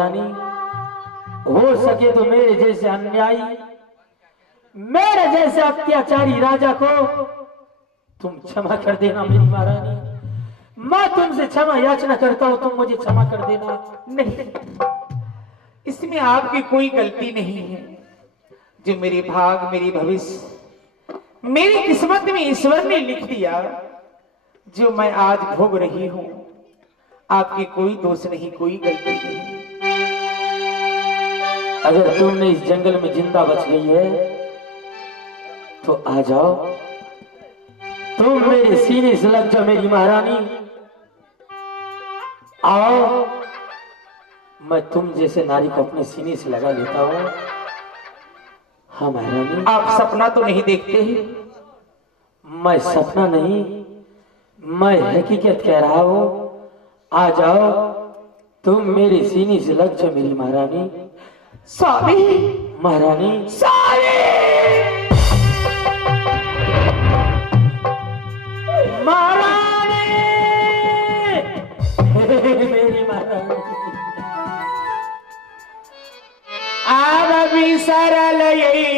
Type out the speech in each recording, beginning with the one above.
महारानी, हो सके तो मेरे जैसे अन्यायी, मेरे जैसे अत्याचारी राजा को तुम क्षमा कर देना मेरी महारानी। मैं तुमसे क्षमा याचना करता हूं, तुम मुझे क्षमा कर देना। नहीं, इसमें आपकी कोई गलती नहीं है। जो मेरे भाग, मेरी भविष्य, मेरी किस्मत में ईश्वर ने लिख दिया, जो मैं आज भोग रही हूं, आपकी कोई दोष नहीं, कोई गलती नहीं। अगर तुमने इस जंगल में जिंदा बच गई है तो आ जाओ, तुम मेरे सीने से लग जाओ मेरी महारानी। आओ, मैं तुम जैसे नारी को अपने सीने से लगा लेता हूं। हाँ महारानी। आप सपना तो नहीं देखते हैं? मैं सपना नहीं, मैं हकीकत कह रहा हूं। आ जाओ, तुम मेरे सीने से लग जाओ मेरी महारानी। स्वामी, महारानी, स्वामी, महारानी, मेरी महारानी। आव भी सरल यही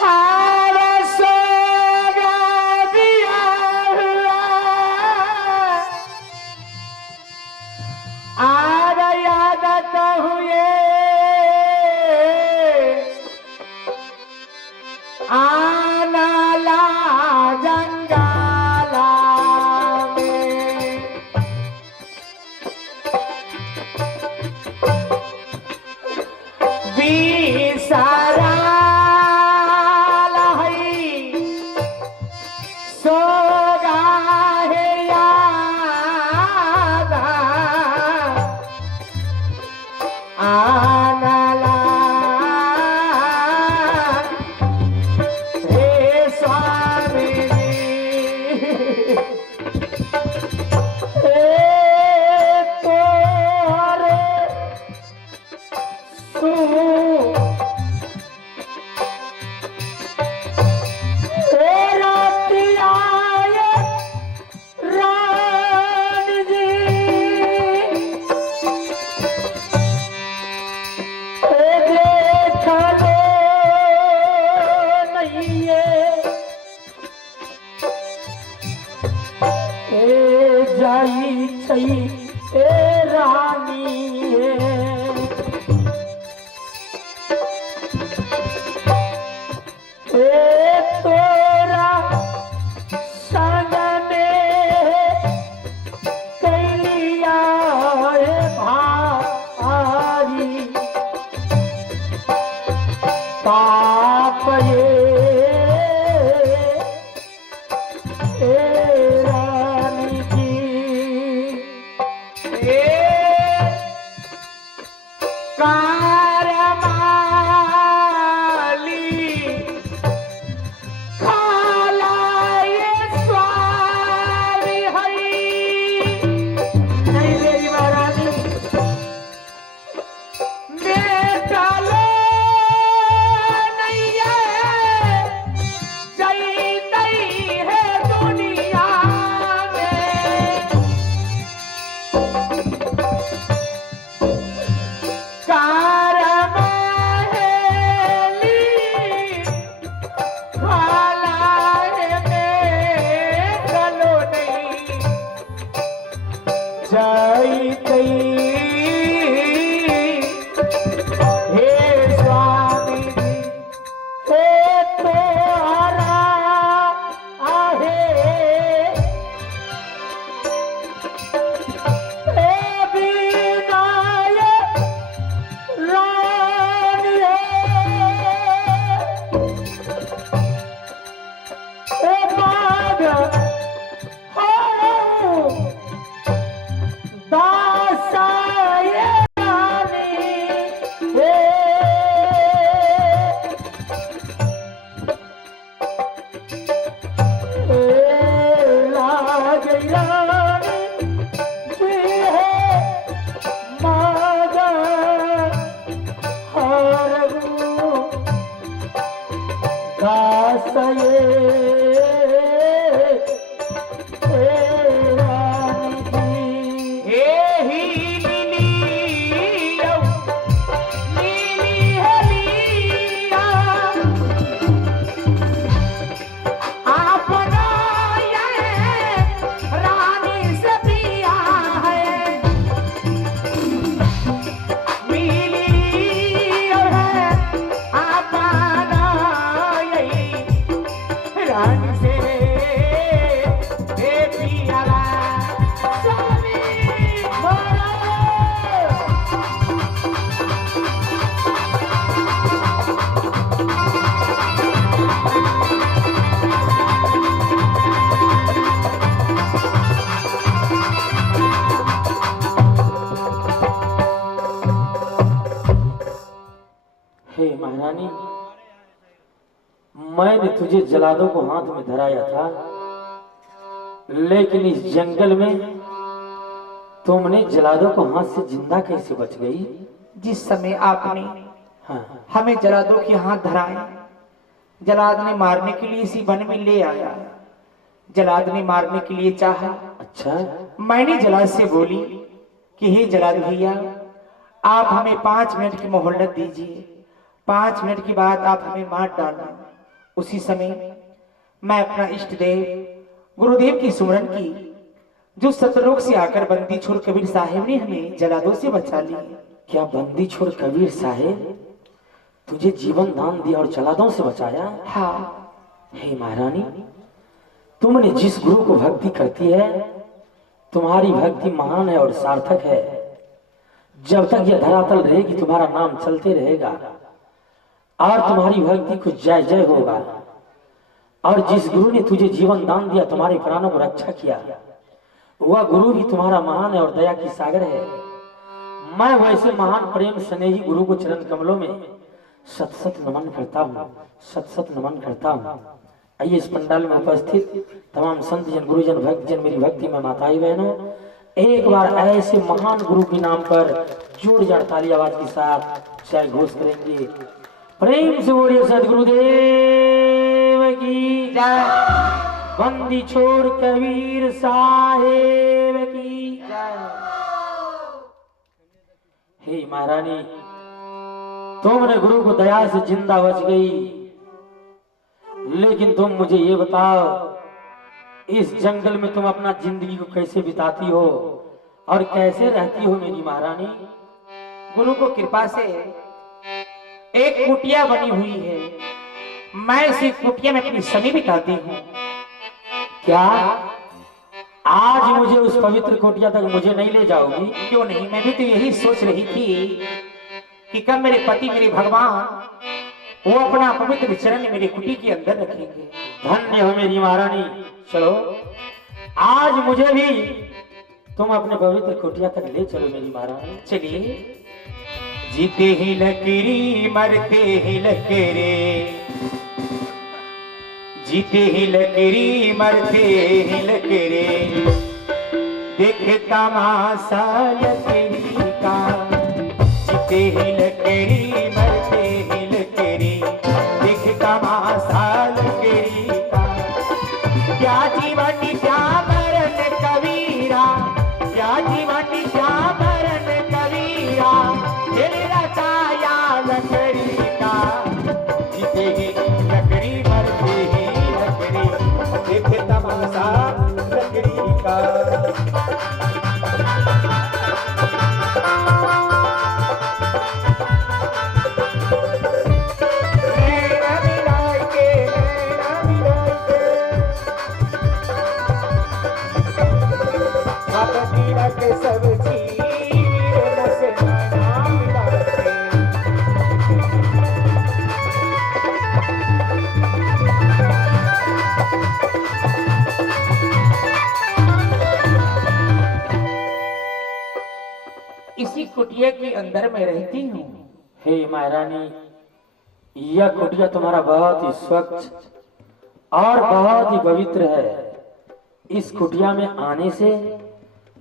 हार सोगा दिया हुआ, आव याद हुए आना ला जंगाला में। बिसरा लहई सोगा है याद आनला हे स्वामी हे तोरे तू का हे महारानी, मैंने तुझे जलादों को हाथ में धराया था, लेकिन इस जंगल में तुमने जलादों को हाथ से जिंदा कैसे बच गई? जिस समय आपने हाँ, हमें जलादों के हाथ धराए, जलाद ने मारने के लिए इसी वन में ले आया। जलाद ने मारने के लिए चाहा। अच्छा, मैंने जलाद से बोली कि हे जलाद भैया, आप हमें 5 मिनट की मोहलत दीजिए, 5 मिनट के बाद आप हमें मार डालना। उसी समय मैं अपना इष्ट देव गुरुदेव की सुमरन की, जो सतलोक से आकर बंदी छोड़ कबीर साहिब ने हमें जलादों से बचा ली। क्या बंदी छोड़ कबीर साहेब तुझे जीवन दान दिया और जलादों से बचाया? हाँ। हे महारानी, तुमने जिस गुरु को भक्ति करती है, तुम्हारी भक्ति महान है और सार्थक है। जब तक यह धरातल रहेगी तुम्हारा नाम चलते रहेगा और तुम्हारी भक्ति को जय जय होगा। और जिस गुरु ने तुझे जीवन दान दिया, तुम्हारे प्राणों को रक्षा किया, वह गुरु भी तुम्हारा महान है और दया की सागर है। मैं वैसे महान प्रेम स्नेही गुरु को चरण कमलों में सत सत नमन करता हूँ, सत सत नमन करता हूँ। आइए इस पंडाल में उपस्थित तमाम संत जन, गुरुजन, भक्तजन, मेरी भक्ति में माताएं बहनों, एक बार ऐसे महान गुरु के नाम पर जोड़ जाड़ ताली आवाज के साथ जय घोष करेंगे। प्रेम से बोलिए सदगुरुदेव की जय, बंदी छोड़ कबीर साहेब की जय। हे महारानी, तुमने गुरु को दया से जिंदा बच गई, लेकिन तुम मुझे ये बताओ, इस जंगल में तुम अपना जिंदगी को कैसे बिताती हो और कैसे रहती हो मेरी महारानी? गुरु को कृपा से एक कुटिया बनी हुई है, मैं इसी कुटिया में अपनी समय बिताती हूँ। क्या आज मुझे उस पवित्र कुटिया तक मुझे नहीं ले जाओगी? क्यों नहीं, मैं भी तो यही सोच रही थी कि कब मेरे पति, मेरे भगवान, वो अपना पवित्र चरण मेरे कुटी के अंदर रखेंगे। धन्य हो मेरी महारानी। चलो आज मुझे भी तुम अपने पवित्र कुटिया तक ले चलो मेरी महारानी। चलिए। जीते ही लकीरी मरते ही लकीरे, जीते ही लकीरी मरते ही लकीरे, देख तमाशा लकीरी का। जीते ही लकीरी मरते ही लकीरी, देख तमाशा लकीरी का। क्या जीवन क्या मरण कबीरा, क्या जीवन क्या मरण कबीरा, तेरा छाया लकड़ी का। जीते ही लकड़ी मरते ही लकड़ी, देख तमाशा लकड़ी का। इसी कुटिया के अंदर मैं रहती हूँ। हे महारानी, यह कुटिया तुम्हारा बहुत ही स्वच्छ और बहुत ही पवित्र है। इस कुटिया में आने से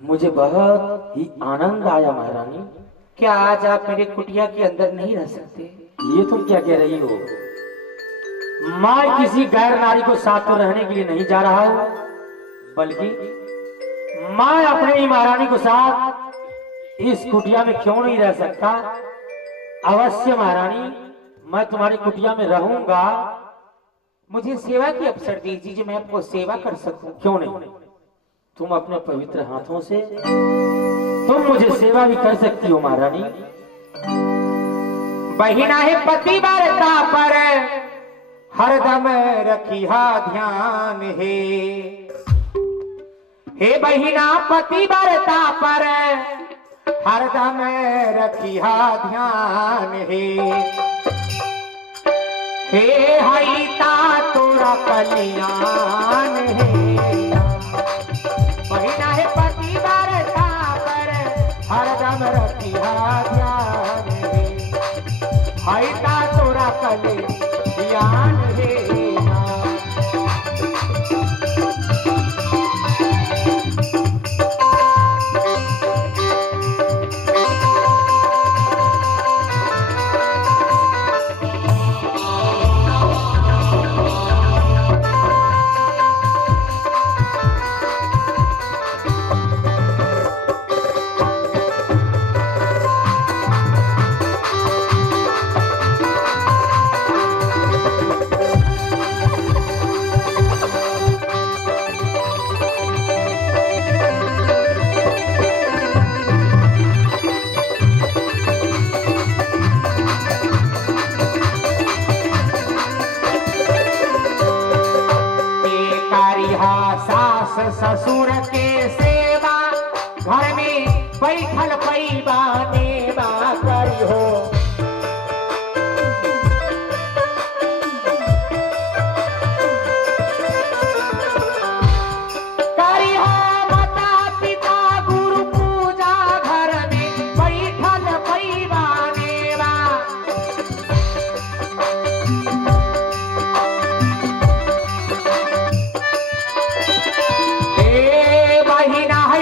मुझे बहुत ही आनंद आया महारानी। क्या आज आप मेरे कुटिया के अंदर नहीं रह सकते? ये तुम क्या कह रही हो? मैं किसी गैर नारी को साथ में रहने के लिए नहीं जा रहा हूं, बल्कि मैं अपने ही महारानी को साथ इस कुटिया में क्यों नहीं रह सकता? अवश्य महारानी, मैं तुम्हारी कुटिया में रहूंगा। मुझे सेवा की अवसर दीजिए जो मैं आपको सेवा कर सकूं। क्यों नहीं, तुम अपने पवित्र हाथों से तुम मुझे सेवा भी कर सकती हो महारानी। बहिना है पति वार्ता पर हरदम रखिया ध्यान हे बहिना पति वार्ता पर हरदम रखिया ध्यान हे हईता तोरा कल्याण बहिना है पति वार्ता पर हरदम रखिया ध्यान हैता तोरा कले ज्ञान हे ना। सास ससुर के सेवा घर में बैठल पैबा नेवा करी हो। करी हो माता पिता गुरु पूजा घर में बैठल पैबा नेवा।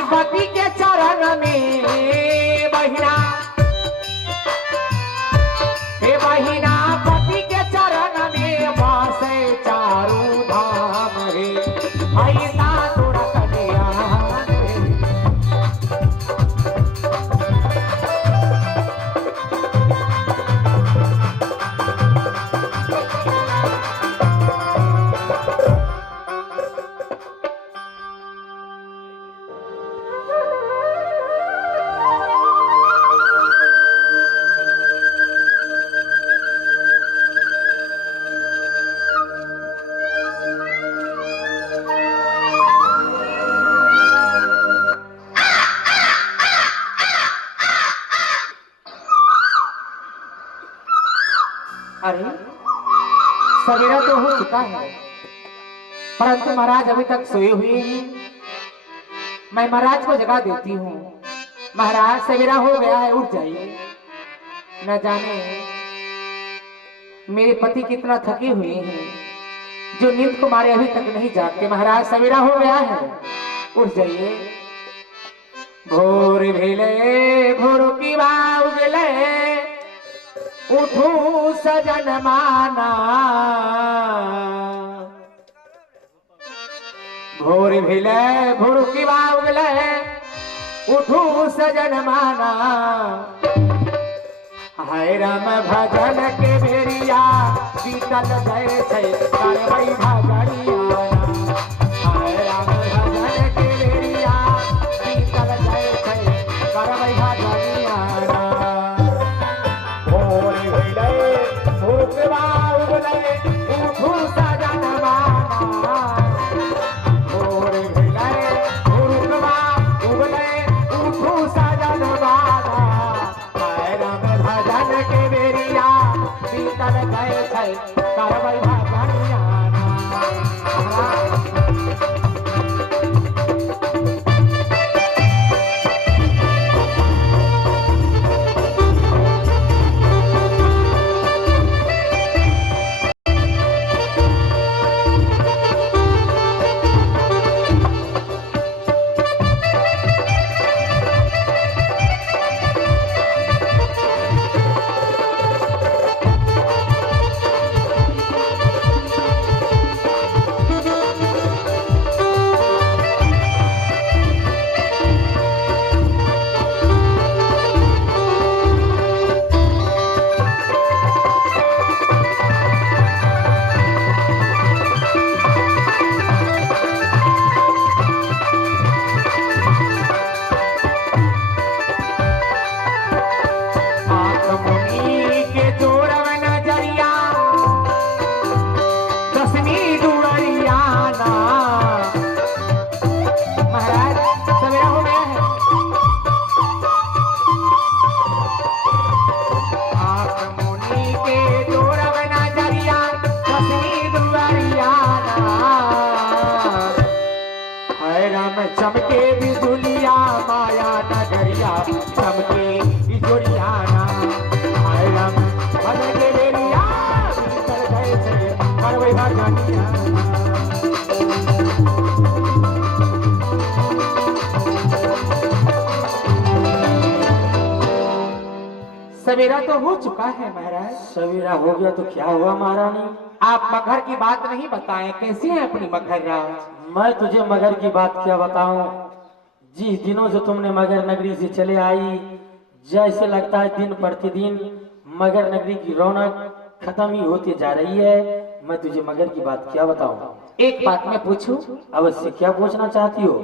पति के चरण में बहिना, हे बहिना पति के चरण में वासे चारू धाम रे। हैता तोरा कल्याण रे। अरे सवेरा तो हो चुका है, परंतु महाराज अभी तक सोए हुए हैं। मैं महाराज को जगा देती हूँ। महाराज सवेरा हो गया है, उठ जाइए। न जाने मेरे पति कितना थके हुए हैं, जो नींद को मारे अभी तक नहीं जागते। महाराज सवेरा हो गया है, उठ जाइए। भोर भेले भोर की बाव गेले, उठू सजन माना। भोर भेले भोर की बाव गेले, उठू सजन माना। हाय राम भजन के बेरिया बीतल गए छै करबै भजनिया। हाय राम भजन के बेरिया बीतल गए छै करबै भजनिया। भोर भेले भोर उगले उठू सजन माना। भोर भेले भोर उगले उठू सजन माना। हाय राम भजन के बेरिया बीतल गए छै करबै भजनिया। सवेरा तो हो चुका है महाराज। सवेरा हो गया तो क्या हुआ महारानी? आप मगहर की बात नहीं बताएं, कैसी है अपनी मगहर राज? मैं तुझे मगर की बात क्या बताऊं? जिस दिनों से तुमने मगर नगरी से चले आई, जैसे लगता है दिन प्रतिदिन मगर नगरी की रौनक खत्म ही होती जा रही है। मैं तुझे मगर की बात क्या बताऊं? एक बात मैं पूछूं? अवश्य, क्या पूछना चाहती हो?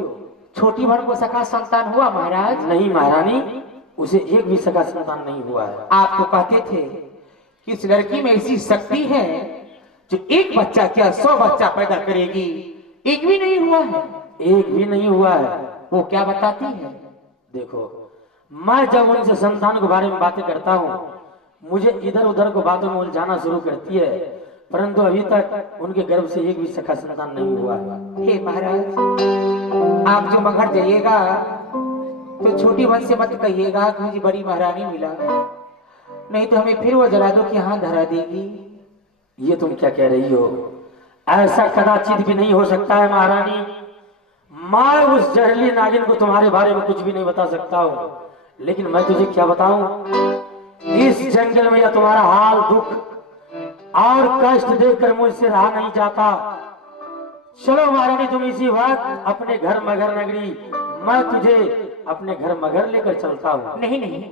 छोटी बहन को सखा संतान हुआ महाराज? नहीं महारानी, उसे एक भी सका संतान नहीं हुआ है। आप तो कहते थे कि इस लड़की में ऐसी शक्ति है जो एक बच्चा क्या 100 बच्चा पैदा करेगी, एक भी नहीं हुआ है। एक भी नहीं हुआ है। वो क्या बताती है? देखो, मैं जब उनसे संतान के बारे में बातें करता हूँ, मुझे इधर उधर को बातों में उलझाना शुरू करती है, परंतु अभी तक उनके गर्भ से एक भी सखा संतान नहीं हुआ है। हे महाराज, आप जो मगहर जाइएगा तो छोटी बहन से मत कहिएगा कि मुझे बड़ी महारानी मिला, नहीं तो हमें फिर वो जला दो कि यहाँ धरा देगी। ये तुम क्या कह रही हो? ऐसा कदाचित भी नहीं हो सकता है महारानी। मैं उस जहरीली नागिन को तुम्हारे बारे में कुछ भी नहीं बता सकता हूँ, लेकिन मैं तुझे क्या बताऊं, इस जंगल में या तुम्हारा हाल दुख और कष्ट देखकर मुझसे रहा नहीं जाता। चलो महारानी, तुम इसी वक्त अपने घर मगर नगरी, मैं तुझे अपने घर मगर लेकर चलता हूँ। नहीं नहीं,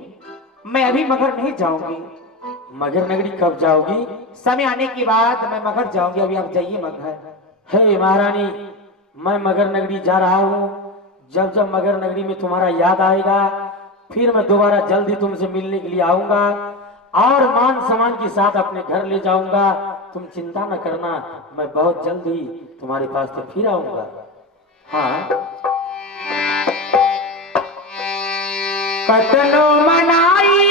मैं अभी मगर नहीं जाऊंगी। मगर नगरी कब जाओगी? समय आने के बाद मैं मगर जाऊंगी, अभी आप जाइए मगर। हे महारानी, मैं मगर नगरी जा रहा हूँ। जब जब मगर नगरी में तुम्हारा याद आएगा, फिर मैं दोबारा जल्दी तुमसे मिलने के लिए आऊंगा और मान सम्मान के साथ अपने घर ले जाऊंगा। तुम चिंता न करना, मैं बहुत जल्दी तुम्हारे पास तो फिर आऊंगा। हाँ, कतनो मनाई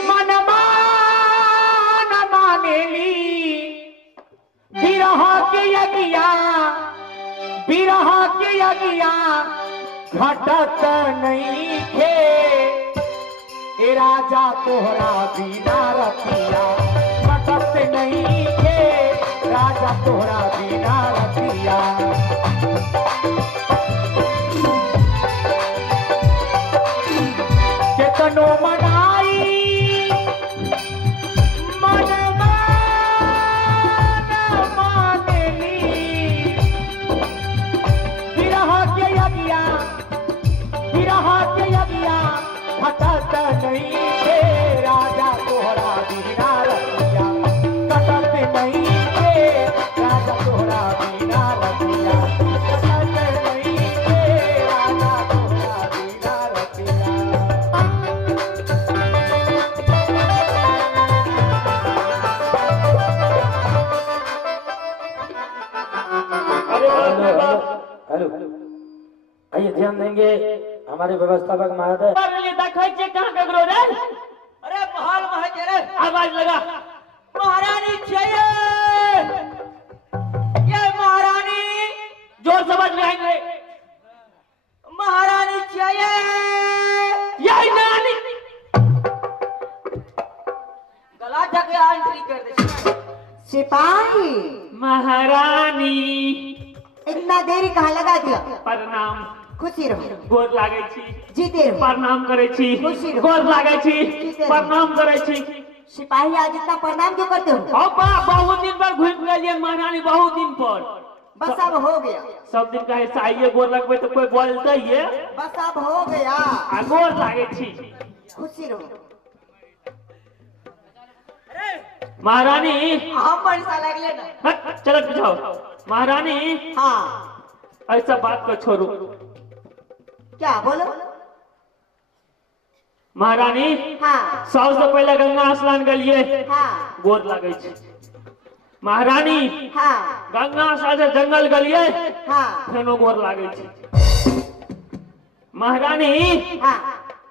मन मान मानेली, बिरह के यगिया घटत नहीं खे। ए राजा तोहरा बिना रतिया घटत नहीं खे, राजा तोहरा बिना रतिया। केतनो मनाई मन मान मानेली, बिरह के यगिया घटत नहीं थे, राजा तोहरा बिना रतिया घटत नहीं थे, राजा तोहरा बिना रतिया घटत नहीं थे, राजा तोहरा बिना रतिया। हेलो, आइए ध्यान देंगे हमारे व्यवस्थापक महोदय। अरे महल महाजन, आवाज लगा। महारानी चाहिए, ये महारानी जोर से आवाज लगाएंगे। महारानी चाहिए, यही नानी। गला जग एंट्री कर दे। सिपाही, महारानी इतना देरी कहाँ लगा दिया? प्रणाम। खुशी रहो, गोर लागे छी, जीते रहो। प्रणाम करे छी। खुशी रहो। गोर लागे छी, जीते रहो। प्रणाम करे छी। सिपाही आज इतना प्रणाम क्यों करते हो? अब बहुत दिन पर घूम गए महारानी, बहुत दिन पर। बस अब हो गया, सब दिन कहे चाहिए गोर लगबे तो कोई बोलते ही है। बस अब हो गया। आ गोर लागे छी। खुशी रहो। महारानी हम पैसा लगले ना। हट, चलो पीछाओ। महारानी हाँ, ऐसा बात को छोड़ो। क्या बोलो? महारानी हाँ सबसे पहले गंगा स्नान गलिए, हाँ गोर लागे छी। महारानी हाँ गंगा साथे जंगल गलिए, हाँ फेनो गोर लागे छी। महारानी हाँ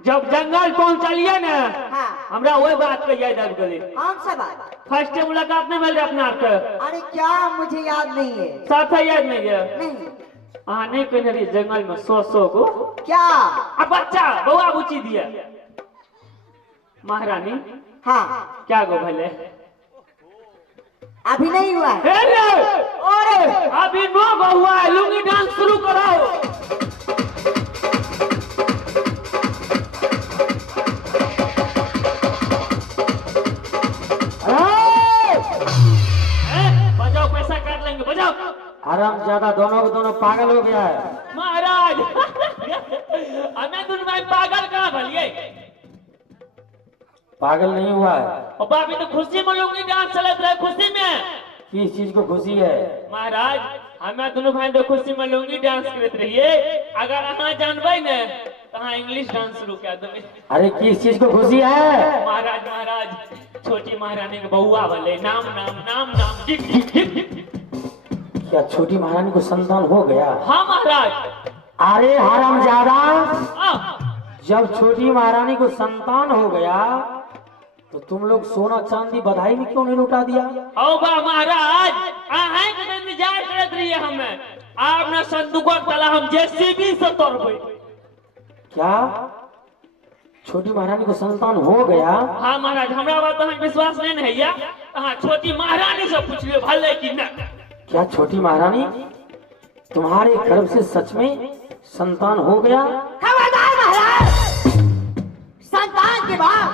जब जंगल पहुंचलिए ना, हाँ हमरा वही बात के याद आबि गेले। कौन सा बात? फर्स्ट डे मुलाकात नहीं मिल अपना आपके अरे क्या, मुझे याद नहीं है। साथ याद नहीं है? नहीं। अहाँ नहीं कहने रही जंगल में 100 को क्या? अब बच्चा बउआ बुची दिया। महारानी हाँ, क्या गो भले? अभी नहीं हुआ है। अरे अभी नो गो हुआ है, लुंगी डांस शुरू कराओ। दादा दोनों को दोनों पागल हो गया है। महाराज हमें दोनों भाई पागल कहाँ भलिए पागल नहीं हुआ है। और बाबी तो खुशी में लोग डांस चलत रहे खुशी में। किस चीज को खुशी है? महाराज हमें दोनों भाई तो खुशी में लुंगी डांस करत रहिए। अगर अहाँ जानबे न तो अहाँ इंग्लिश डांस शुरू कर देबे। अरे किस चीज को खुशी है? महाराज महाराज छोटी महारानी के बउआ वाले नाम नाम नाम नाम टिक टिक टिक। क्या छोटी महारानी को संतान हो गया? हाँ महाराज। अरे हरामजादा, हाँ जब छोटी महारानी को संतान हो गया तो तुम लोग सोना चांदी बधाई में क्यों नहीं लुटा दिया? ओ बा महाराज अहाँ के इंतजार करत रहिए हमें। आप ना संदूक तला हम जेसीबी से तोड़बे। क्या छोटी महारानी को संतान हो गया? हाँ महाराज हमरा बात पर विश्वास नहीं है या हाँ छोटी महारानी से पूछ लियो भले कि न। क्या छोटी महारानी तुम्हारे गर्भ से सच में संतान हो गया? खबरदार महाराज, संतान के बाद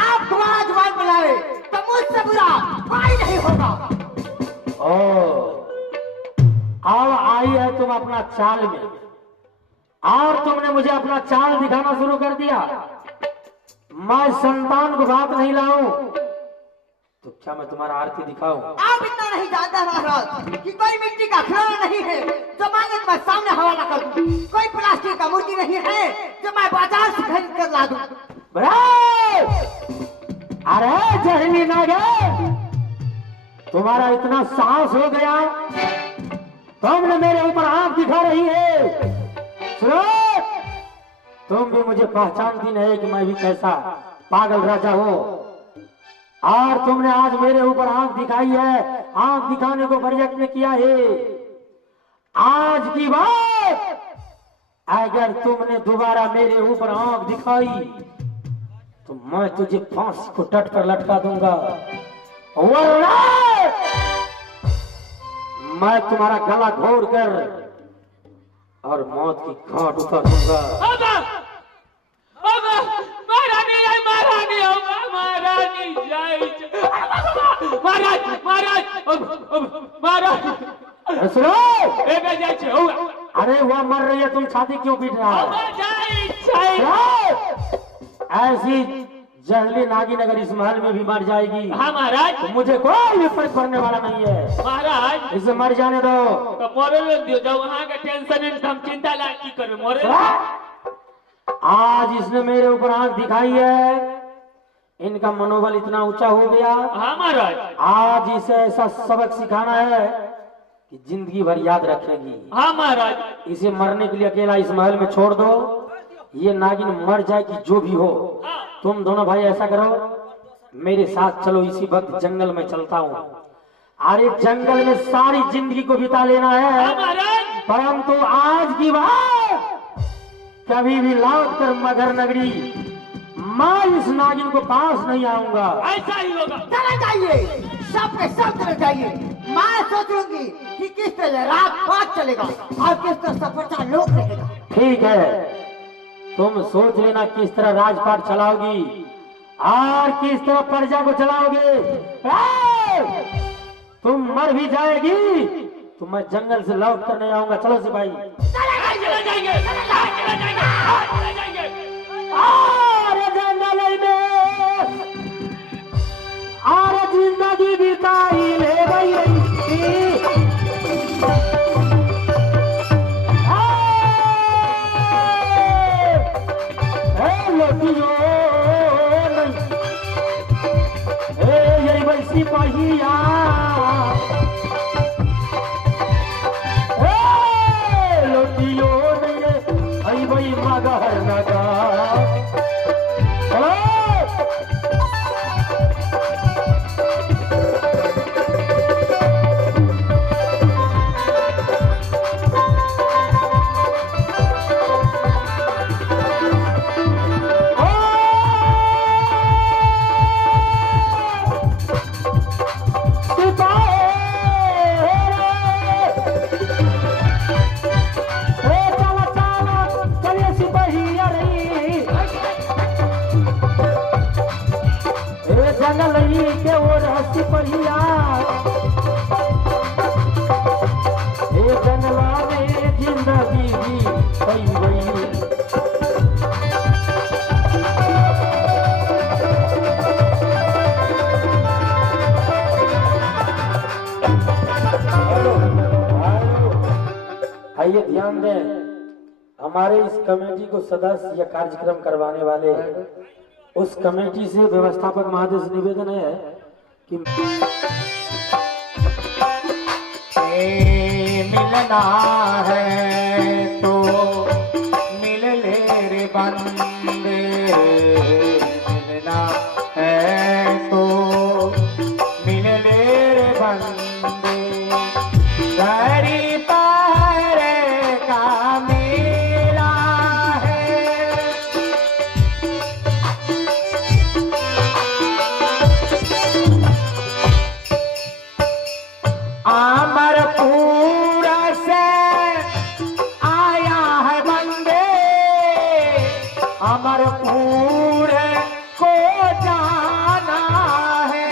आप दोबारा जुबान बुलावे तो मुझसे बुरा कोई नहीं होगा। ओ, अब आई है तुम अपना चाल में और तुमने मुझे अपना चाल दिखाना शुरू कर दिया। मैं संतान को बात नहीं लाऊं तो क्या मैं तुम्हारा आरती दिखाऊं? आप इतना नहीं जानता महाराज कि कोई मिट्टी का खिलौना नहीं है जो मांगे तो मैं सामने हवाला कर दूं। कोई प्लास्टिक का मूर्ति नहीं है जो मैं बाजार से खरीद कर ला दूं। अरे जहनी नागे, तुम्हारा इतना साहस हो गया, तुमने मेरे ऊपर आंख दिखा रही है। सुनो, तुम भी मुझे पहचानती नहीं कि मैं भी कैसा पागल राजा हूं। और तुमने आज मेरे ऊपर आंख दिखाई है, आंख दिखाने को प्रयत्न किया है। आज की बात अगर तुमने दोबारा मेरे ऊपर आंख दिखाई तो मैं तुझे फांसी को तट पर लटका दूंगा, वरना मैं तुम्हारा गला घोड़ कर और मौत की घाट उतार दूंगा। महारानी महाराज महाराज महाराज सुनो, जाए। अरे वह मर रही है, तुम छाती क्यों पीट रहा है? ऐसी जहली नागिन अगर इस महल में भी मर जाएगी हाँ महाराज तो मुझे कोई भी फर्क पड़ने वाला नहीं है। महाराज इसे मर जाने दो। तो मोरे दियो जब वहां का टेंशन है हम चिंता ला की करबे मोरे। आज इसने मेरे ऊपर आंख दिखाई है, इनका मनोबल इतना ऊंचा हो गया। हाँ महाराज। आज इसे ऐसा सबक सिखाना है कि जिंदगी भर याद रखेगी। हाँ महाराज। इसे मरने के लिए अकेला इस महल में छोड़ दो, ये नागिन मर जाए कि जो भी हो। तुम दोनों भाई ऐसा करो, मेरे साथ चलो, इसी वक्त जंगल में चलता हूँ। अरे जंगल में सारी जिंदगी को बिता लेना है, परंतु आज की बात कभी भी लौट कर मगर नगरी मैं इस नागिन को पास नहीं आऊंगा। ऐसा ही होगा। चले जाइए, सब के सब चले जाइए। मैं सोच लूंगी कि किस तरह रात पात चलेगा और किस तरह सफरता लोग रहेगा। ठीक है, तुम सोच लेना किस तरह राजपाट चलाओगी और किस तरह प्रजा को चलाओगे। तुम मर भी जाएगी तो मैं जंगल से लौट कर नहीं आऊंगा। चलो सिपाही। चले जाएंगे अरे जंगल में अरे जिंदगी बिताई ले गई। सिपाहिया लोटियो नहीं भाई मगर नगा। के वो रहस्य पहिया आइए ध्यान दें, हमारे इस कमेटी को सदस्य या कार्यक्रम करवाने वाले हैं, उस कमेटी से व्यवस्थापक महोदय से निवेदन है कि मिलना है तो मिल ले रे बंदे, मिलना है तो मिल ले रे बंदे, घड़ी पहरे का मेला है। अमरपुर से आया है बंदे, अमरपुर को जाना है।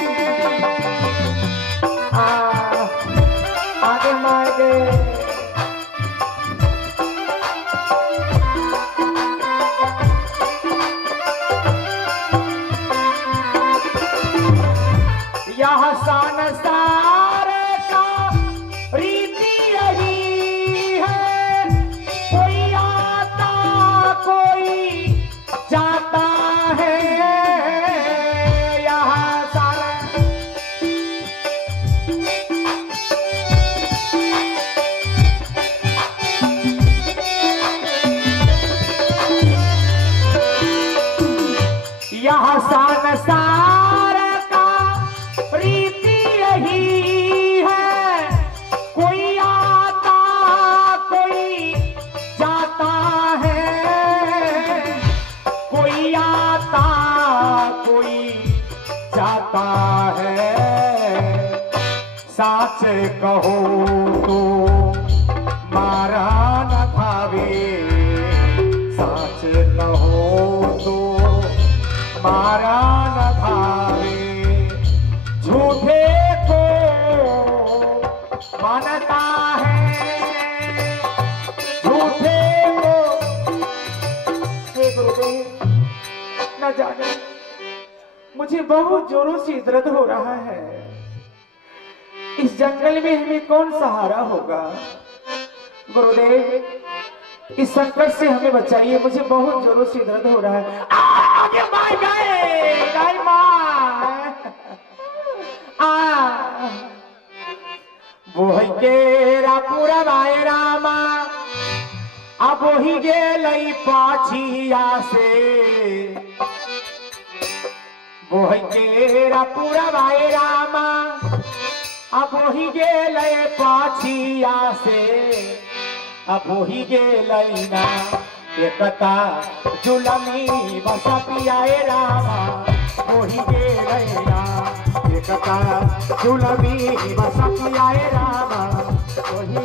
आगे मागे यह संसार का रीति यही है, कोई आता कोई जाता है। यह सारा यह संसार का रीति यही है, कोई आता कोई जाता है, कोई आता कोई जाता है। साच कहो तो मारा न भावे, साच कहो तो मारा न भावे, झूठे को मानता है, झूठे को। हे गुरुदेव, न जाने मुझे बहुत जोरों से दर्द हो रहा है। इस जंगल में हमें कौन सहारा होगा? गुरुदेव, इस संकट से हमें बचाइए, मुझे बहुत जोरों से दर्द हो रहा है। आगे मार गए, गाय मार। बोह केरा पूरा भाई रामा, अब ही गेलई पाछिया से। बोह केरा पूरा भाई रामा, अब ही गेलई पाछिया से। अब ही गेलई ना एकता जुलमी बसा पियाए रामा, वही गेलई ना एकता जुलमी बसा पियाए रामा, वही